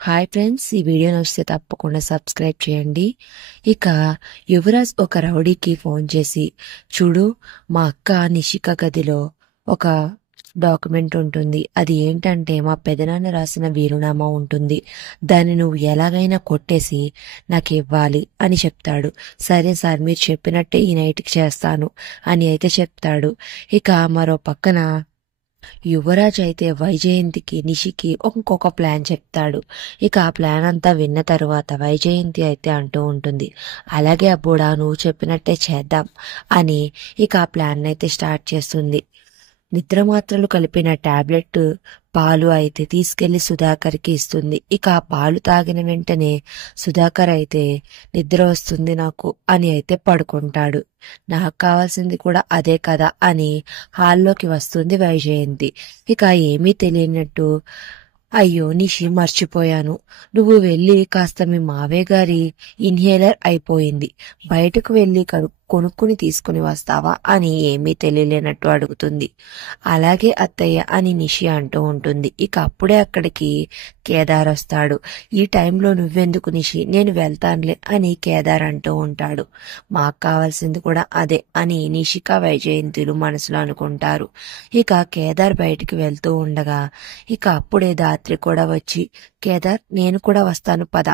Hi friends, ఈ video నచ్చితే తప్పకుండా సబ్స్క్రైబ్ చేయండి. ఇక యువరాజ్ ఒక రౌడీకి ఫోన్ చేసి, చూడు మా అక్క నిషిక గదిలో ఒక డాక్యుమెంట్ ఉంటుంది. అది ఏంటంటే మా పెదనాన్న రాసిన వీరునామా ఉంటుంది. దాన్ని నువ్వు ఎలాగైనా కొట్టేసి నాకు ఇవ్వాలి అని చెప్తాడు. సరే సార్, మీరు చెప్పినట్టే ఈ నైట్కి చేస్తాను అని అయితే చెప్తాడు. ఇక మరో పక్కన యువరాజ్ అయితే వైజయంతికి నిషికి ఇంకొక ప్లాన్ చెప్తాడు. ఇక ఆ ప్లాన్ అంతా విన్న తరువాత వైజయంతి అయితే అంటూ ఉంటుంది, అలాగే అబ్బుడా, నువ్వు చెప్పినట్టే చేద్దాం అని ఇక ఆ ప్లాన్ అయితే స్టార్ట్ చేస్తుంది. నిద్రమాత్రలు కలిపిన టాబ్లెట్ పాలు అయితే తీసుకెళ్లి సుధాకర్కి ఇస్తుంది. ఇక ఆ పాలు తాగిన వెంటనే సుధాకర్ అయితే నిద్ర వస్తుంది నాకు అని అయితే పడుకుంటాడు. నాకు కావాల్సింది కూడా అదే కదా అని హాల్లోకి వస్తుంది వైజయంతి. ఇక ఏమీ తెలియనట్టు, అయ్యో నిషి, మర్చిపోయాను, నువ్వు వెళ్ళి కాస్త మీ మావయ్య గారి ఇన్హేలర్ అయిపోయింది, బయటకు వెళ్ళి కొనుక్కుని తీసుకుని వస్తావా అని ఏమీ తెలియలేనట్టు అడుగుతుంది. అలాగే అత్తయ్య అని నిషి అంటూ ఉంటుంది. ఇక అప్పుడే అక్కడికి కేదార్ వస్తాడు. ఈ టైంలో నువ్వెందుకు నిషి, నేను వెళ్తానులే అని కేదార్ అంటూ ఉంటాడు. మాకు కావాల్సింది కూడా అదే అని నిషిక వైజయంతులు మనసులో అనుకుంటారు. ఇక కేదార్ బయటికి వెళ్తూ ఉండగా ఇక అప్పుడే దాత్రి కూడా వచ్చి, కేదార్ నేను కూడా వస్తాను పద,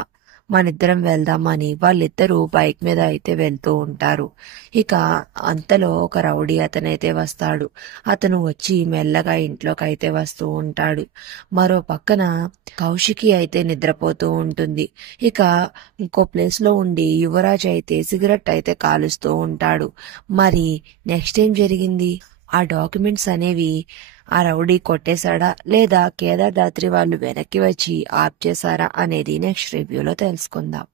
మనిద్దరం వెళ్దామని వాళ్ళిద్దరూ బైక్ మీద అయితే వెళ్తూ ఉంటారు. ఇక అంతలో ఒక రౌడీ అతనైతే వస్తాడు. అతను వచ్చి మెల్లగా ఇంట్లోకి అయితే వస్తూ ఉంటాడు. మరో పక్కన కౌశికి అయితే నిద్రపోతూ ఉంటుంది. ఇక ఇంకో ప్లేస్ లో ఉండి యువరాజ్ అయితే సిగరెట్ అయితే కాలుస్తూ ఉంటాడు. మరి నెక్స్ట్ ఏం జరిగింది? ఆ డాక్యుమెంట్స్ అనేవి ఆ రౌడీ కొట్టేశాడా, లేదా కేదార్ దాత్రి వాళ్ళు వెనక్కి వచ్చి ఆప్ చేశారా అనేది నెక్స్ట్ రివ్యూలో తెలుసుకుందాం.